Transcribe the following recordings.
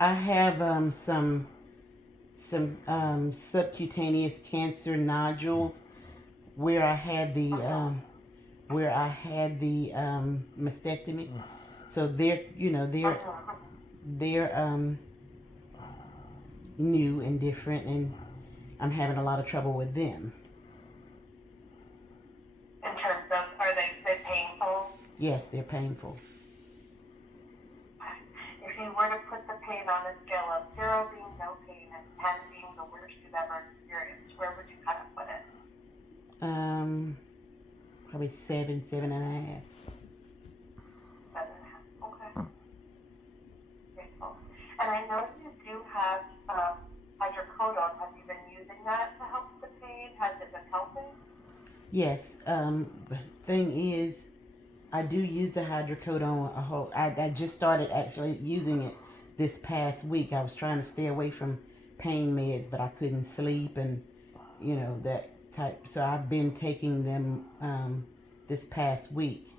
I have some subcutaneous cancer nodules where I had the mastectomy. So they're new and different, and I'm having a lot of trouble with them. In terms of, are they painful? Yes, they're painful. If you were to put the pain on a scale of 0 being no pain and 10 being the worst you've ever experienced, where would you kind of put it? Um, Probably 7, 7.5. 7.5. Okay. Grateful. And I know you do have hydrocodone. Have you been using that to help the pain? Has it been helping? Yes. The thing is, I do use the hydrocodone a whole. I just started actually using it this past week. I was trying to stay away from pain meds, but I couldn't sleep and that type. So I've been taking them this past week.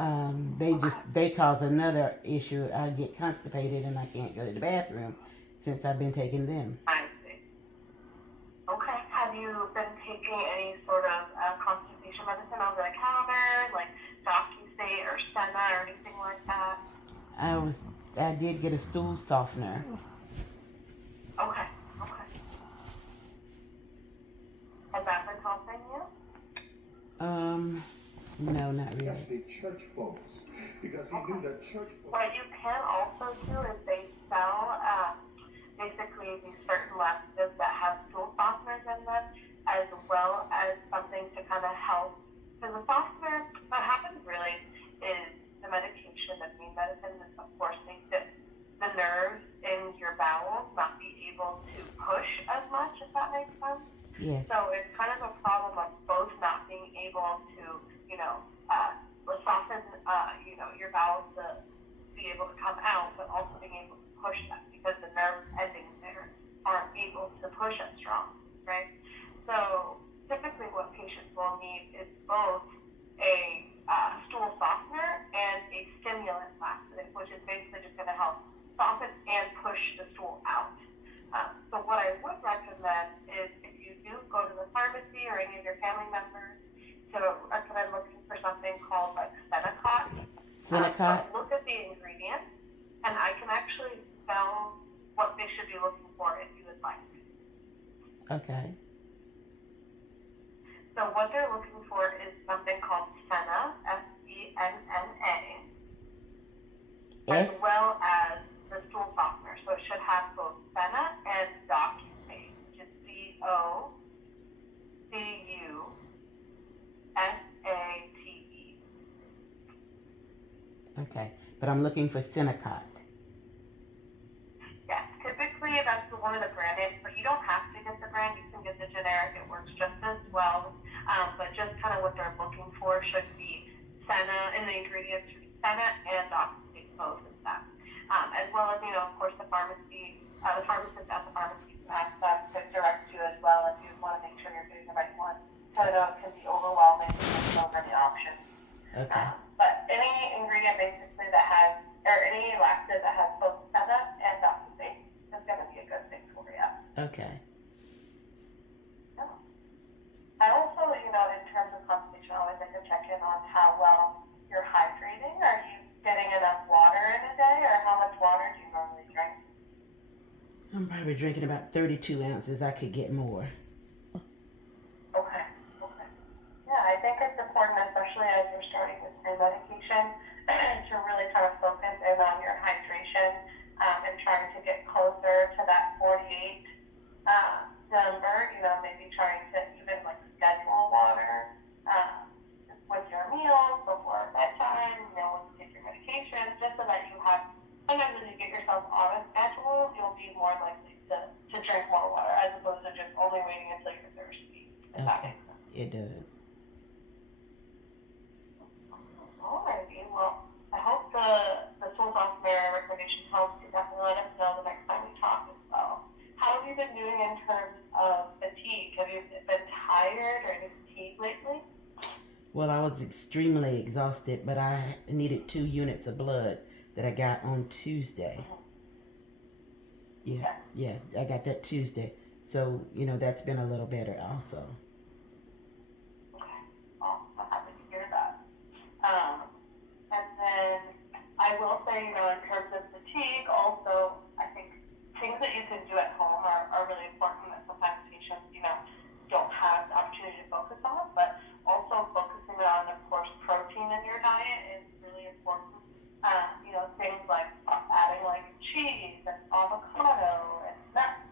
Okay. They cause another issue. I get constipated and I can't go to the bathroom since I've been taking them. I see. Okay. Have you been taking any sort of constipation medicine over the counter, like DocuState or Senna or anything like that? I did get a stool softener. Okay. Okay. Has that been helping you? Um, no, not really. Especially church folks, because he knew that church folks. What you can also do is they sell basically these certain laxatives that have stool softeners in them, as well as something to kind of help. Because the softener, what happens really is the medication, the pain medicine, is of course makes the nerves in your bowels not be able to push as much, if that makes sense. Yes. So it's kind of a problem of both not being able to, you know, uh, soften, your bowels to be able to come out, but also being able to push them because the nerve endings there aren't able to push as strong, right? So typically what patients will need is both a stool softener and a stimulant laxative, which is basically just going to help soften and push the stool out. So what I would recommend is if you do go to the pharmacy or any of your family members, to recommend looking for something called like Senecot. Silicot. But look at the ingredients, and I can actually spell what they should be looking for if you would like. Okay. So what they're looking for is something called Senna, Senna, as S. well as the stool softener. So it should have both Senna and DocuState, which is Docusate. Okay. But I'm looking for Silicot. Yes, typically that's one of the brand names, but you don't have to get the brand. You can get the generic. It works just as well. But just kind of what they're looking for should be Senna, and the ingredients should be Senna and Oxybate, both of them. As well as, of course, the pharmacist at the pharmacy can ask them to direct you as well if you want to make sure you're getting the right one. So I know it can be overwhelming with so many options. Okay. But any ingredient basically that has, or any laxative that has both Senna and Oxybate is going to be a good thing for you. Okay. Yeah. I also, in terms of constipation, I always like to check in on how well you're hydrating. Are you getting enough water in a day, or how much water do you normally drink? I'm probably drinking about 32 ounces. I could get more. Okay. Okay. Yeah, I think it's important, especially as you're starting this new medication, to really kind of focus in on your hydration and trying to get closer to that 48 number. Maybe trying to even like schedule water with your meals before bedtime. When you take your medication, just so that you have. Sometimes when you get yourself on a schedule, you'll be more likely to drink more water as opposed to just only waiting until you're thirsty. If that Okay. makes sense. It does. Alrighty, well, I hope the soul software recommendation helps you. Definitely let us know the next time we talk as well. How have you been doing in terms of fatigue? Have you been tired or any fatigue lately? Well, I was extremely exhausted, but I needed 2 units of blood that I got on Tuesday. Yeah, I got that Tuesday. So, that's been a little better also. Okay. Well, I'm happy to hear that. And then I will say, in terms of fatigue, also, I think things that you can do at home are really important that sometimes patients, don't have the opportunity to focus on, but also focusing on, of course, protein in your diet is really important. Things like adding like cheese and avocado and nuts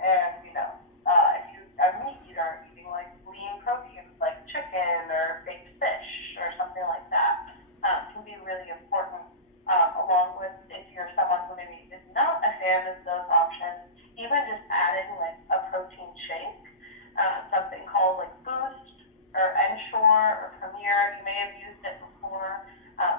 and, if you are a meat eater, eating like lean proteins like chicken or baked fish or something like that can be really important. Along with if you're someone who maybe is not a fan of those options, even just adding like a protein shake, something called like Boost or Ensure or Premier. You may have used it before.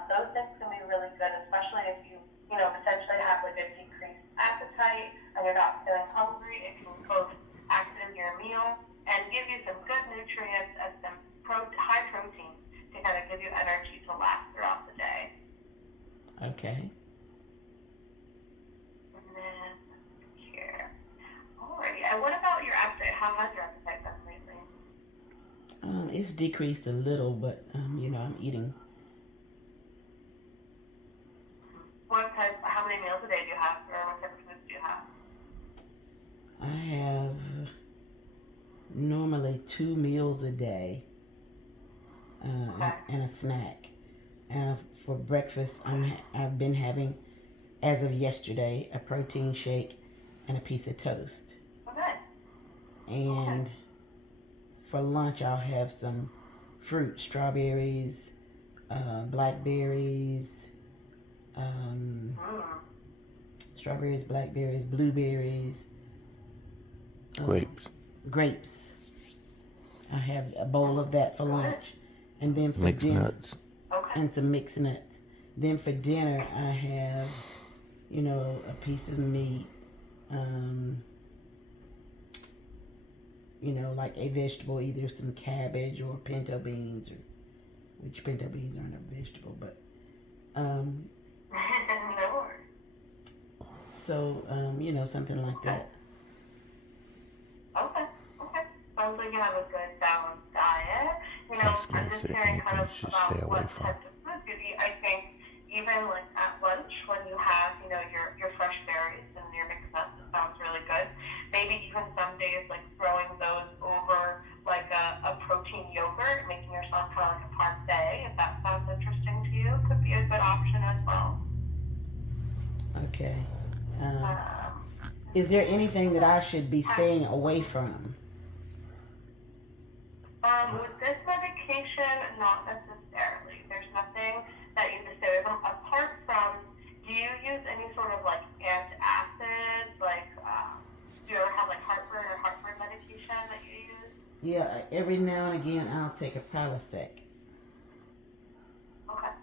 Those things can be really good, especially if you, potentially have like a decreased appetite and you're not feeling hungry. It can both active your meal and give you some good nutrients and some high protein to kind of give you energy to last throughout the day. Okay. And then here. Alrighty. And what about your appetite? How has your appetite been lately? It's decreased a little, but I'm eating. How many meals a day do you have, or what type of foods do you have? I have normally 2 meals a day, Okay. and a snack. For breakfast, I've been having, as of yesterday, a protein shake and a piece of toast. Okay. And for lunch, I'll have some fruit, strawberries, blackberries, strawberries, blackberries, blueberries, grapes. I have a bowl of that for lunch, and then for Mixed dinner, nuts. Okay. and some mixed nuts. Then for dinner, I have, a piece of meat, like a vegetable, either some cabbage or pinto beans, or which pinto beans aren't a vegetable, but No worries. so something like that. Okay. Sounds like you have a good balanced diet. Ask me I'm if just there's hearing kind anything of you should about stay away what from. types of foods you eat. I think even like at lunch when you have, your fresh berries and your mixed nuts, it sounds really good. Maybe even some days like throwing those over like a protein yogurt, making yourself kind of like a parfait, if that sounds interesting to you, could be a good option as well. Okay. Um, Is there anything that I should be staying away from? With this medication, not necessarily. There's nothing that you need to stay away from. Apart from, do you use any sort of like antacids? Like, do you ever have like heartburn medication that you use? Yeah, every now and again I'll take a Prilosec. Okay.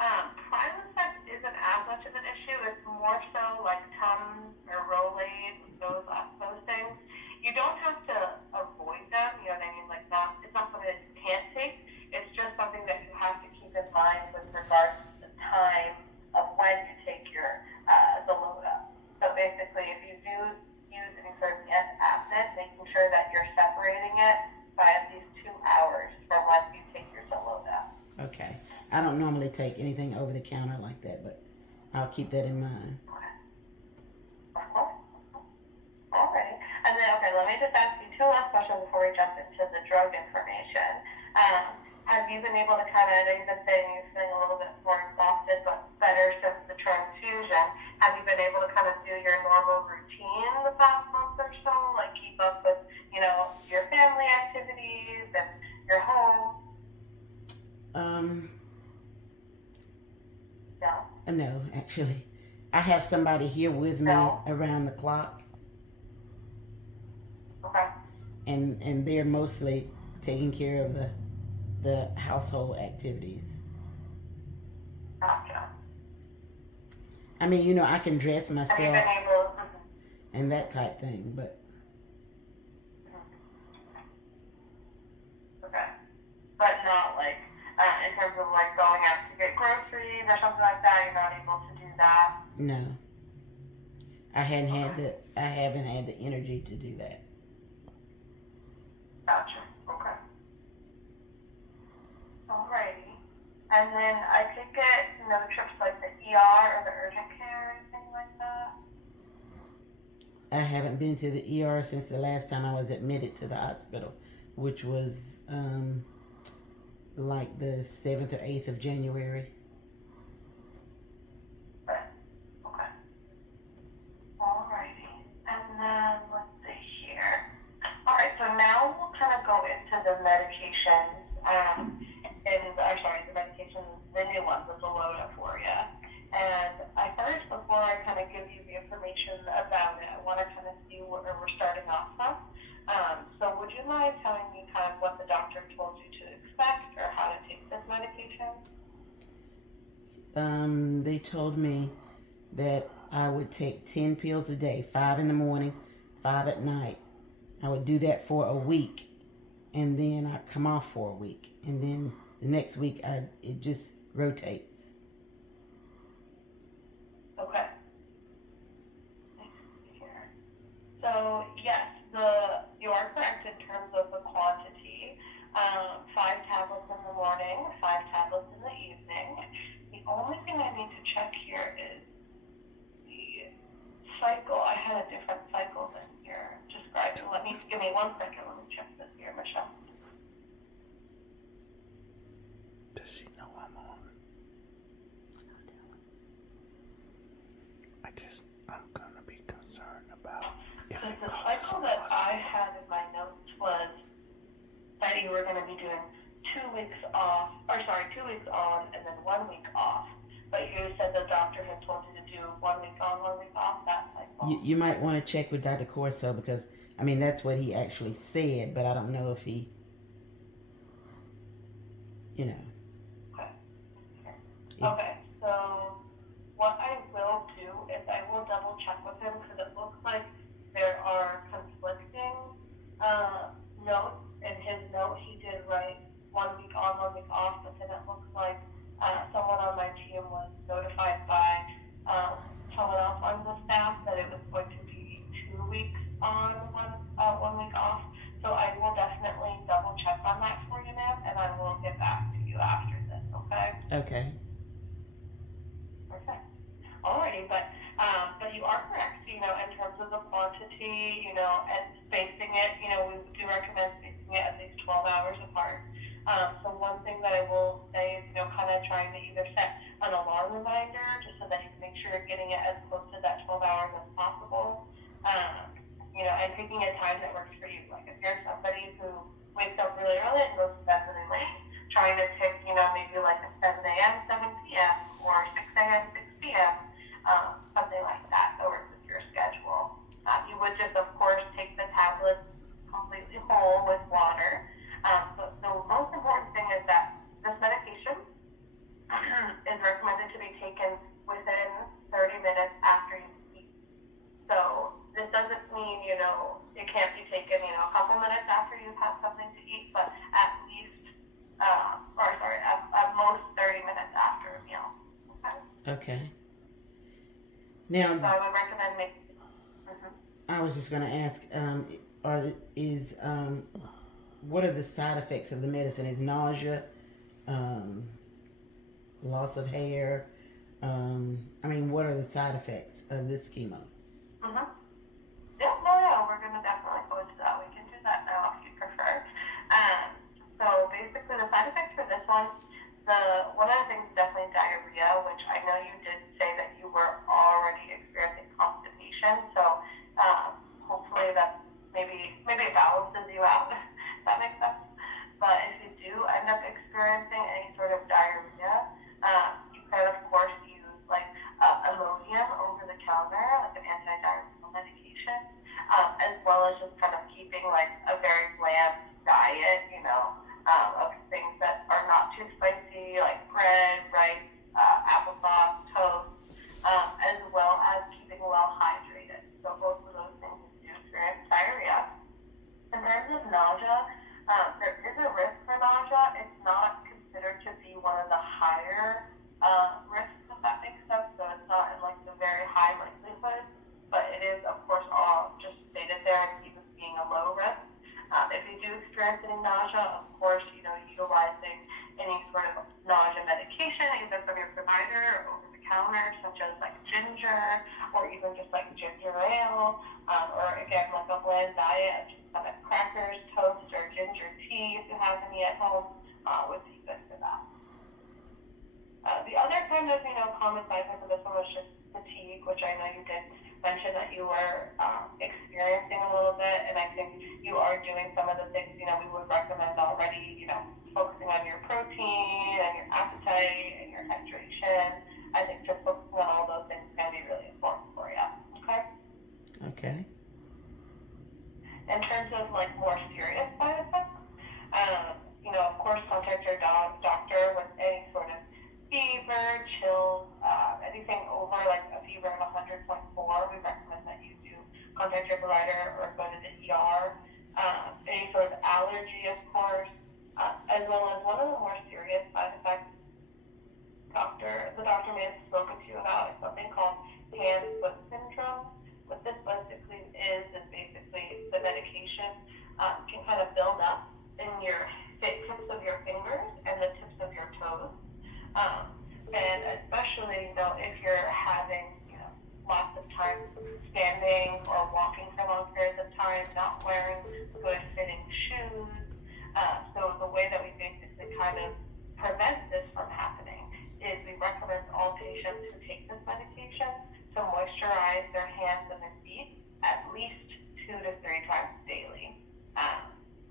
Prilosec isn't as much of an issue. It's more so like Tums or Rolaids, those things. You don't have to avoid them. You know what I mean? Like, it's not something that you can't take. It's just something that you have to keep in mind with regards to the time of when you take your Xeloda. So basically, if you do use any sort of antacid, making sure that you're separating it by at least 2 hours from when you take your Xeloda. Okay. I don't normally take anything over the counter like that, but I'll keep that in mind. Alrighty. And then, let me just ask you 2 last questions before we jump into the drug information. Have you been able to kind of, I know you've been saying you're feeling a little bit more exhausted, but better since the transfusion. Have you been able to kind of do your normal routine the past month or so? Like keep up with, your family activities and your home? No? No, actually. I have somebody here with me No? around the clock, Okay. and they're mostly taking care of the household activities. Gotcha. I mean, I can dress Have you myself been able, and that type thing, but okay. But not like, in terms of like going out to get groceries or something like that, you're not able to do that? no. I haven't had the energy to do that. Gotcha. Okay. Alrighty. And then I take it, no trips like the ER or the urgent care or anything like that? I haven't been to the ER since the last time I was admitted to the hospital, which was like the 7th or 8th of January. Right. Okay. Alrighty. And then let's see here. Alright, so now we'll kind of go into the medications. The medications, the new ones, the Xeloda for you. And I first, before I kind of give you the information about it, I want to kind of see where we're starting off from. So would you mind telling me kind of what the doctor told you to expect or how to take this medication? They told me that I would take 10 pills a day, 5 in the morning, 5 at night. I would do that for a week, and then I'd come off for a week, and then the next week it just rotates. Okay. Here. So yes, you are correct in terms of the quantity. 5 tablets in the morning, 5 tablets in the evening. The only thing I need to check here is the cycle. I had a different cycle than you're describing. Give me 1 second. Let me check this here, Michelle. Does she know I'm on? I'm gonna be concerned about if The it causes cycle that I had in my notes was that you were going to be doing 2 weeks off, 2 weeks on and then 1 week off. But you said the doctor had told you to do 1 week on, 1 week off, that cycle. You might want to check with Dr. Corso because, I mean, that's what he actually said, but I don't know if he, you know. Okay, so what I will do is I will double check with him because it looks like there are conflicting notes. In his note, he did write 1 week on, 1 week off, but then it looks like someone on my team was notified by someone else on the staff that it was going to be 2 weeks on, 1 week off. So I will definitely double check on that for you, ma'am, and I will get back to you after this, okay? Okay. Perfect. Alrighty, but you are correct, in terms of the quantity, and spacing it, we do recommend spacing it at least 12 hours apart. So one thing that I will say is, kind of trying to either set an alarm reminder just so that you can make sure you're getting it as close to that 12 hours as possible. And picking a time that works for you. Like if you're somebody who wakes up really early and goes to bed really late, trying to pick, maybe like a 7 a.m., 7 p.m., or 6 a.m., 6 p.m., something like that works with your schedule. You would just, of course, take the tablets completely whole with water. But the most important thing is that this medication is recommended to be taken within 30 minutes after you eat. So this doesn't mean, it can't be taken, a couple minutes after you've had something to eat, but at least, at most 30 minutes after a meal. Okay? Okay. Now, So I would recommend making. I was just going to ask, what are the side effects of the medicine? Is nausea, loss of hair? What are the side effects of this chemo? Yeah, no, we're going to definitely go into that. We can do that now if you prefer. So basically the side effects for this one, one of the things is definitely diarrhea, which I know you did say that you were already experiencing constipation. So hopefully that maybe it balances you out, if that makes sense. But if you do end up experiencing any sort of diarrhea, you can of course use like Imodium over the counter, like an anti-diarrheal medication, as well as just kind of keeping like a very bland diet, of things that are not too spicy, like bread, rice, flavors, such as like ginger, or even just like ginger ale, or again, like a bland diet of just kind of crackers, toast, or ginger tea, if you have any at home, would be good for that. The other kind of, common side effect of this one was just fatigue, which I know you did mention that you were experiencing a little bit, and I think you are doing some of the things, we would recommend already, focusing on your protein and your appetite and your hydration. I think just focusing on all those things is going to be really important for you. Okay? Okay. In terms of like more serious side effects, of course, contact your doctor with any sort of fever, chills, anything over like a fever of 100.4. We recommend that you do contact your provider or go to the ER. Any sort of allergy, of course, as well as one of the more serious side effects the doctor may have spoken to you about is something called hand-foot syndrome. What this basically is basically the medication can kind of build up in your tips of your fingers and the tips of your toes. And especially, if you're having, lots of time standing or walking for long periods of time, not wearing good fitting shoes. So the way that we basically kind of prevent this from happening is we recommend all patients who take this medication to moisturize their hands and their feet at least 2 to 3 times daily.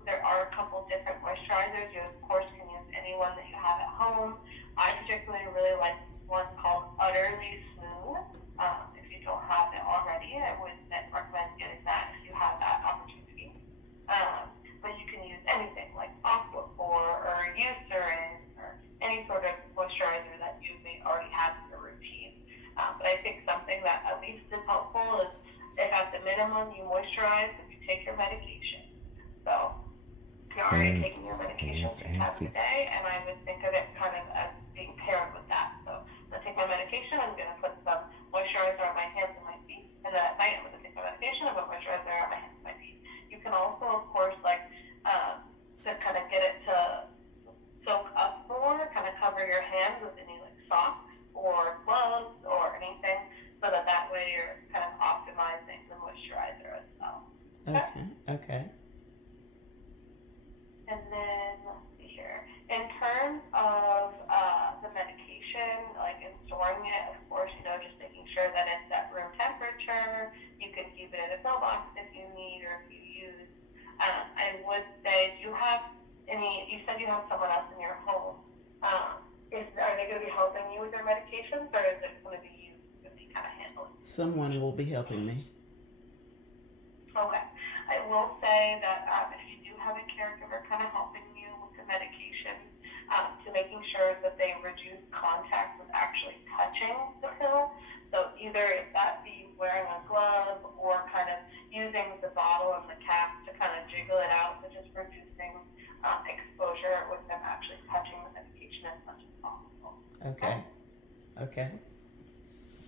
There are a couple different moisturizers. You, of course, can use any one that you have at home. I particularly really like one called Utterly Smooth. If you don't have it already, I would recommend getting that if you have that opportunity. But you can use anything like Aquaphor or Eucerin or any sort of moisturizer that you may already have in your routine. But I think something that at least is helpful is if at the minimum you moisturize if you take your medication. So if you're already taking your medication 6 times a day, and I would think of it kind of as being paired with that. So I'm going to take my medication, I'm going to put some moisturizer on my hands and my feet, and then at night I'm going to take my medication and put moisturizer on my hands and my feet. You can also, of course, to kind of get it to soak up more, kind of cover your hands with any like socks or gloves or anything, so that way you're kind of optimizing the moisturizer as well. Okay. And then, let's see here. In terms of the medication, like in storing it, of course, just making sure that it's at room temperature. You can keep it in a pill box if you need or if you use. I would say, do you have you said you have someone else in your home. Are they going to be helping you with their medications, or is it going to be you going to be kind of handling? Someone will be helping me. Okay. I will say that if you do have a caregiver kind of helping you with the medication, to making sure that they reduce contact with actually touching the pill. So either if that be wearing a glove or kind of using the bottle and the cap to kind of jiggle it out, so just reducing exposure with them actually touching the medication as much as possible. Okay.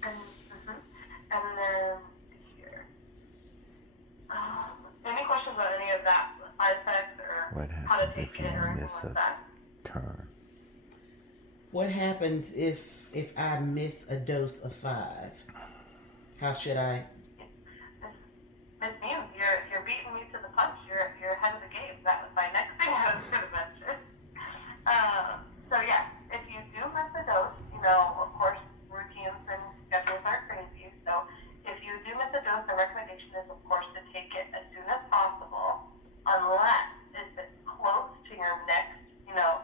And then here. Any questions on any of that side effects or how to take it or anything like that? Turn. What happens if I miss a dose of 5? How should I? Miss Muse, you're beating me to the punch. You're ahead of the game. That was my next thing I was going to mention. So yes, if you do miss a dose, of course, routines and schedules are crazy. So if you do miss a dose, the recommendation is, of course, to take it as soon as possible, unless it's close to your next,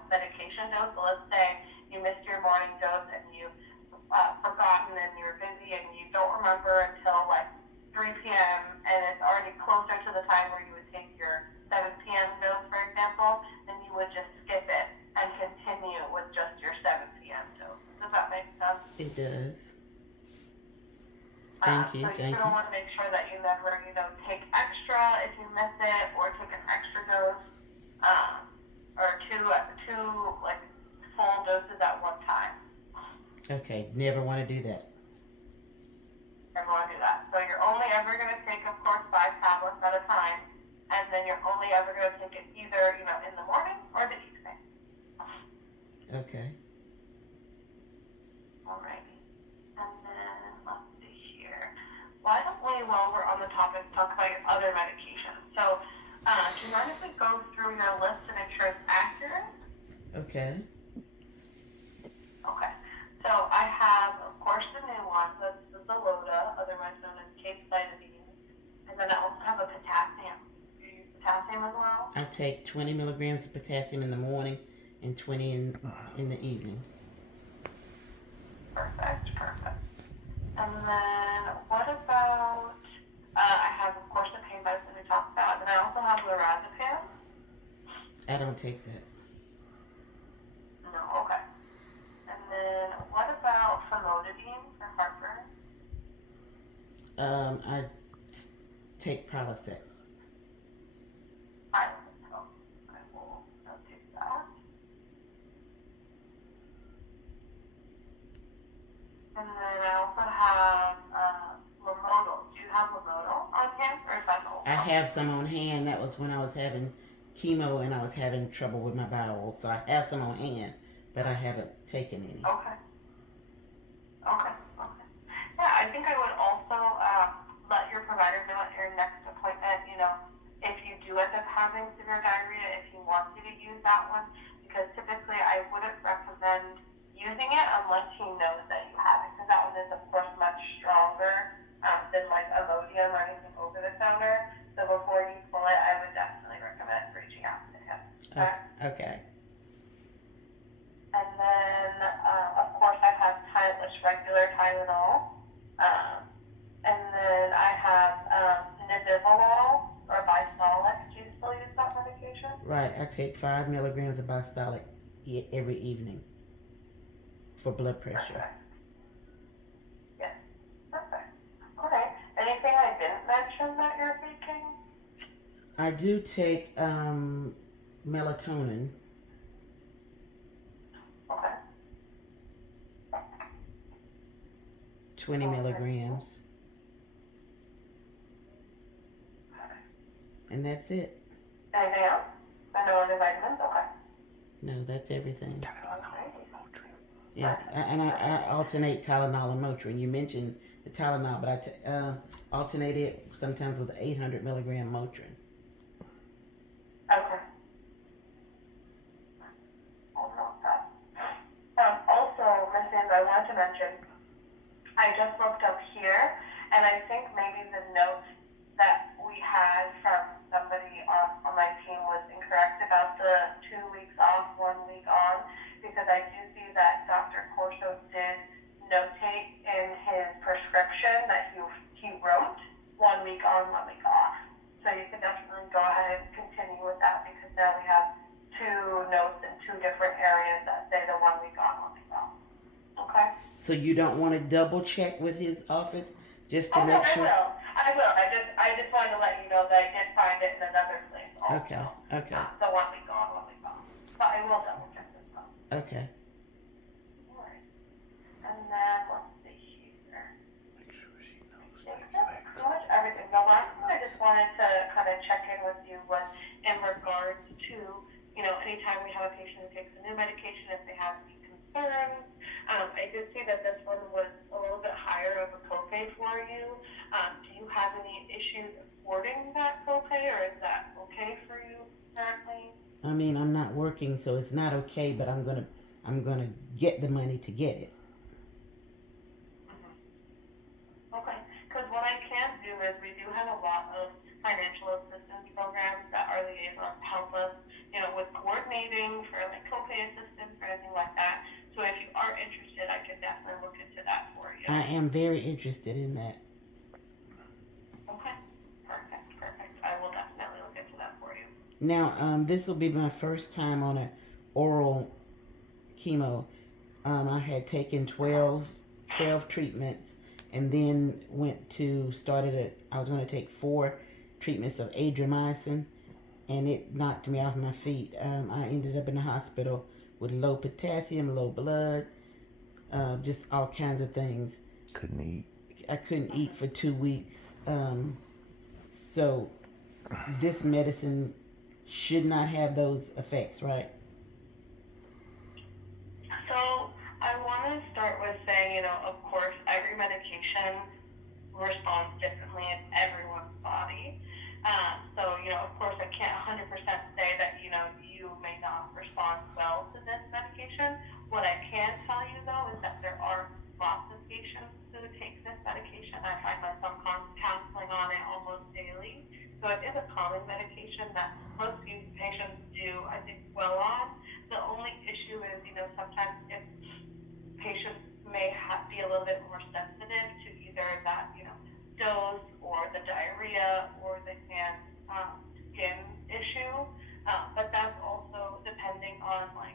medication dose. So let's say you missed your morning dose and you've forgotten and you're busy and you don't remember until like 3 p.m. and it's already closer to the time where you would take your 7 p.m. dose, for example, then you would just skip it and continue with just your 7 p.m. dose. Does that make sense? It does. Thank you. So you're going to want to make sure that you never, take extra if you miss it, or take an extra dose, or two like full doses at one time. Okay, never want to do that. Never want to do that. So you're only ever going to take, of course, 5 tablets at a time, and then you're only ever going to take it either, in the morning or the evening. Okay. Alrighty. And just talk about your other medications. So, do you mind if we go through your list to make sure it's accurate? Okay. Okay. So I have, of course, the new one, that's the Xeloda, otherwise known as capecitabine. And then I also have a potassium. Do you use potassium as well? I take 20 milligrams of potassium in the morning and 20 in the evening. Perfect, perfect. And then what about, I have, of course, the pain meds that we talked about, and I also have lorazepam. I don't take that. No, okay. And then what about famotidine for heartburn? I take Prilosec. I will notate that. And then I also have Lomotil. Do you have Lomotil on hand, or is that the old I one? have some on hand. That was when I was having chemo and I was having trouble with my bowels. So I have some on hand, but I haven't taken any. Okay. Okay. Okay. Yeah, I think I would also let your provider know at your next appointment, if you do end up having severe diarrhea, if he wants you to use that one, because typically I wouldn't recommend using it unless he knows that you have it, because that one is, of course, much stronger than like Imodium or anything over the counter. So before you pull it, I would definitely recommend reaching out to him. Okay? Okay. And then, of course, I have regular Tylenol. And then I have Nivibolol or Bistolic. Do you still use that medication? Right. I take 5 milligrams of Bistolic every evening for blood pressure. Perfect. Yes. Perfect. Okay. Anything I didn't mention that you're taking? I do take melatonin. Okay. 20 milligrams. And that's it. Anything else? No other vitamins? Okay. No, that's everything. Okay. Yeah, and I alternate Tylenol and Motrin. You mentioned the Tylenol, but I alternate it sometimes with 800 milligram Motrin. Okay. I'll note that. Also, Ms. Sands, I wanted to mention, I just looked up here, and I think maybe the note that we had from somebody on my team was incorrect about the 2 weeks off, 1 week on, because I do see that Dr. Corso did notate in his prescription that he wrote 1 week on, 1 week off. So you can definitely go ahead and continue with that, because now we have 2 notes in 2 different areas that say the 1 week on, 1 week off. Okay? So you don't want to double check with his office just to Oh, no, make sure? I will. I just wanted to let you know that I did find it in another place also. Okay. The 1 week on, 1 week off. But I will double check this one. Okay. Alright. And then let's see here. Make sure she knows. I think that's pretty much everything. The last one I just wanted to kind of check in with you was in regards to, anytime we have a patient who takes a new medication, if they have any concerns. I did see that this one was a little bit higher of a copay for you. Do you have any issues affording that copay, or is that okay for you currently? I mean, I'm not working, so it's not okay, but I'm gonna get the money to get it. Okay, because what I can do is we do have a lot of financial assistance programs that our liaisons help us, with coordinating for like copay assistance or anything like that. So if you are interested, I can definitely look into that for you. I am very interested in that. Okay, perfect. I will definitely look into that for you. Now, this will be my first time on an oral chemo. I had taken 12 treatments and then I was going to take 4 treatments of adriamycin, and it knocked me off my feet. I ended up in the hospital with low potassium, low blood, just all kinds of things. Couldn't eat. I couldn't eat for 2 weeks. So this medicine should not have those effects, right? So I want to start with saying, of course, every medication responds differently in everyone's body. is a common medication that most patients do, I think, well on. The only issue is, sometimes if patients may be a little bit more sensitive to either that, dose or the diarrhea or the skin issue. But that's also depending on like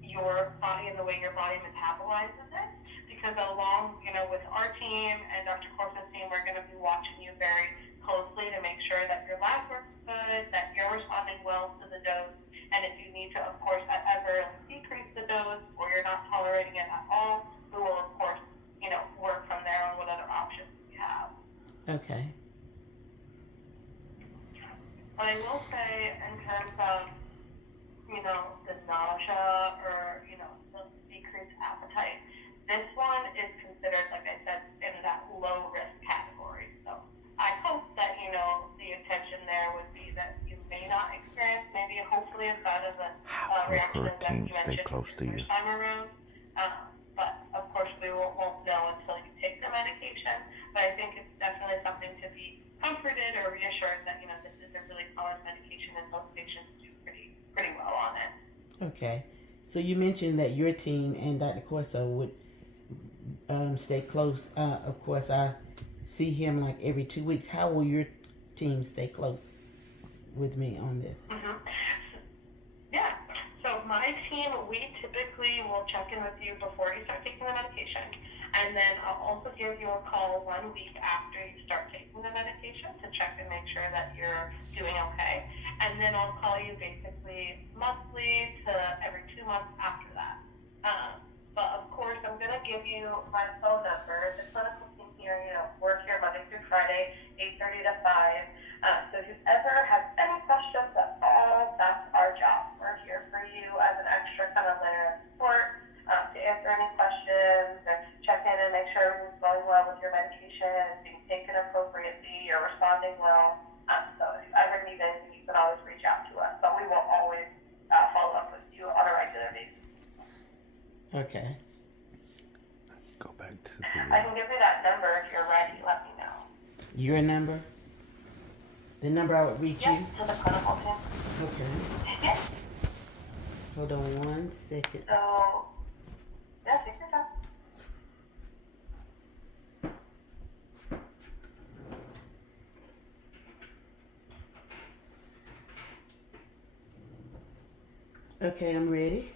your body and the way your body metabolizes it. Because along, with our team and Dr. Corson's team, we're going to be watching you very closely to make sure that your lab works good, that you're responding well to the dose. And if you need to, of course, ever decrease the dose or you're not tolerating it at all, we will, of course, work from there on what other options we have. Okay. But I will say, in terms of, the nausea or, the decreased appetite, this one is considered, like I said, in that low risk category. So I hope that, the intention there would be that you may not experience maybe hopefully as bad as a reaction as you mentioned the first time around. But of course we won't know until you take the medication. But I think it's definitely something to be comforted or reassured that, this is a really common medication and most patients do pretty well on it. Okay. So you mentioned that your team and Dr. Corso would stay close. Of course, I see him like every 2 weeks. How will your team stay close with me on this? Mm-hmm. Yeah. So my team, we typically will check in with you before you start taking the medication. And then I'll also give you a call 1 week after you start taking the medication to check and make sure that you're doing okay. And then I'll call you basically monthly to every 2 months after that. But of course, I'm going to give you my phone number. The clinical team here, work here Monday through Friday, 8:30 to 5. So if you ever have any questions at all, that's our job. We're here for you as an extra kind of layer of support to answer any questions and check in and make sure everything's going well with your medication and being taken appropriately, you're responding well. So if you ever need anything, you can always reach out to us. But we will always follow up with you on a regular basis. Okay. Go back to I can give you that number if you're ready. Let me know. Your number? The number I would reach Yep, you? to the clinical team. Okay. Yep. Hold on 1 second. So, yeah, take your time. Okay, I'm ready.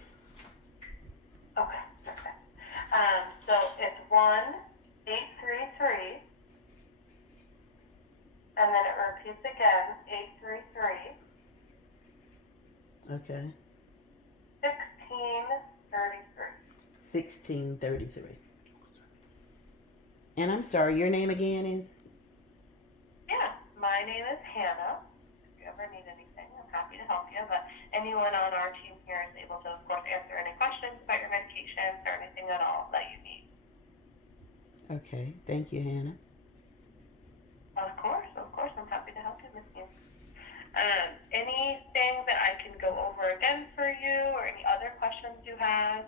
Okay, perfect. So it's 1-833, and then it repeats again, 833. Okay. 1633. 1633. And I'm sorry, your name again is? Yeah, my name is Hannah. If you ever need anything, I'm happy to help you. But anyone on our team here is able to, of course, answer any questions about your medications or anything at all that you need. Okay, thank you, Hannah. Of course, I'm happy to help you, Miss Hannah. Anything that I can go over again for you or any other questions you have?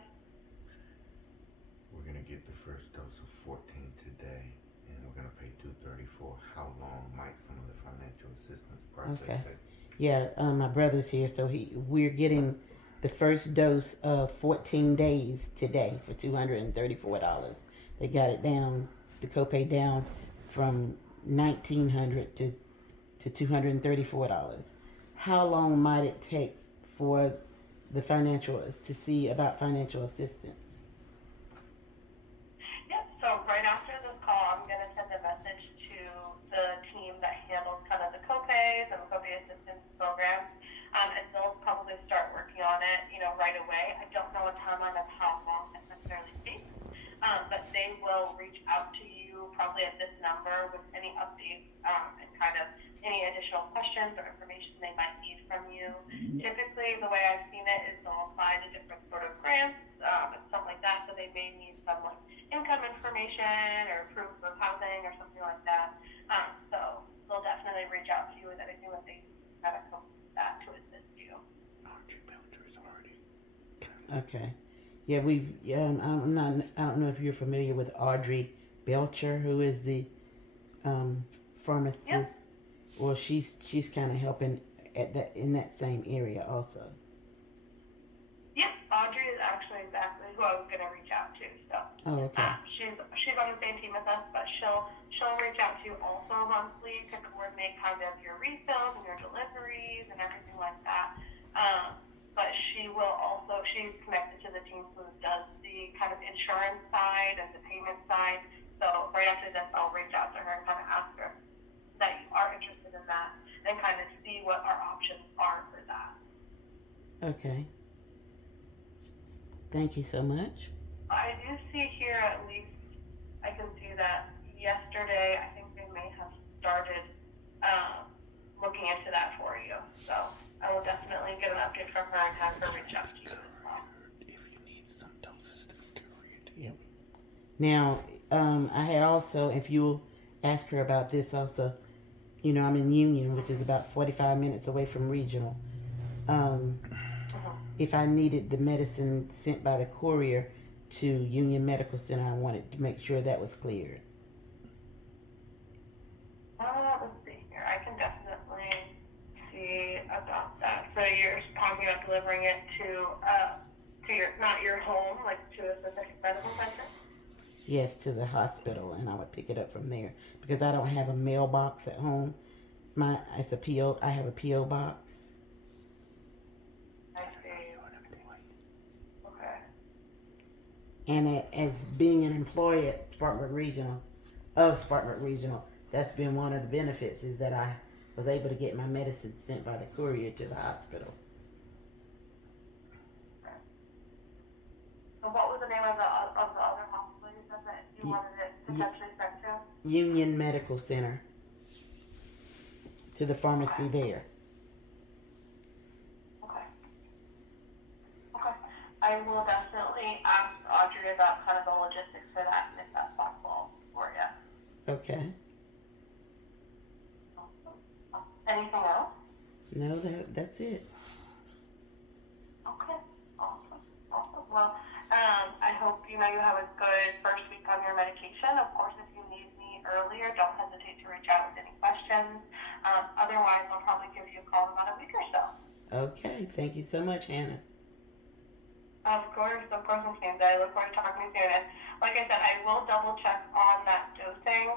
We're gonna get the first dose of 14 today, and we're gonna pay $234. How long might some of the financial assistance process Okay. take? Yeah, my brother's here, so we're getting the first dose of 14 days today for $234. They got it down, the copay down from $1,900 to $234. How long might it take for the to see about financial assistance? Yep, so right after this call, I'm going to send a message to the team that handles kind of the copays and copay assistance programs, and they'll probably start working on it, right away. I don't know a timeline of how long it necessarily takes, but they will reach out to you probably at this number with any updates and kind of any additional questions or information they might need from you. Typically, the way I've seen it is they'll apply to different sort of grants and stuff like that, so they may need some like income information or proof of housing or something like that. So they'll definitely reach out to you with anything that they kind of come with that to assist you. Okay. Yeah, I don't know if you're familiar with Audrey Belcher, who is the pharmacist. Yep. Or she's kind of helping at that in that same area also. Yep, Audrey is actually exactly who I was going to reach out to. So Oh, okay. she's on the same team as us, but she'll reach out to you also monthly to coordinate kind of your refills and your deliveries and everything like that. But she's connected to the team who does the kind of insurance side and the payment side. So right after this, I'll reach out to her and kind of ask her that you are interested in that and kind of see what our options are for that. Okay. Thank you so much. I do see here at least, I can see that yesterday, I think they may have started looking into that for you. So I will definitely get an update from her and have her reach out to you as well. If you need some doses to be couriered to you. Now, I had also, if you'll ask her about this also, you know, I'm in Union, which is about 45 minutes away from Regional. If I needed the medicine sent by the courier to Union Medical Center, I wanted to make sure that was cleared. Let's see here. I can definitely see about that. So you're talking about delivering it to your, not your home, like to a specific medical center? Yes, to the hospital, and I would pick it up from there because I don't have a mailbox at home. It's a PO. I have a PO box. I see. Okay. And as being an employee at Spartanburg Regional, that's been one of the benefits is that I was able to get my medicine sent by the courier to the hospital. So what was the name of the other hospital you said that you wanted it potentially sent to? Union Medical Center. To the pharmacy there. Okay. Okay. I will definitely ask Audrey about kind of the logistics for that and if that's possible for you. Okay. Anything else? No, that's it. Okay. Awesome. Awesome. Well, I hope you have a good first week on your medication. Of course, if you need me earlier, don't hesitate to reach out with any questions. Otherwise, I'll probably give you a call in about a week or so. Okay. Thank you so much, Hannah. Of course, Miss Candy. I look forward to talking to you soon. And like I said, I will double check on that dosing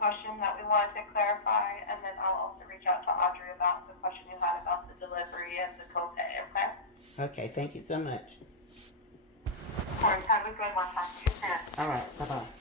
question that we wanted to clarify, and then I'll also reach out to Audrey about the question you had about the delivery and the copay. Okay. Okay. Thank you so much. Of course. Have a good one. Talk to you soon. All right. Bye-bye.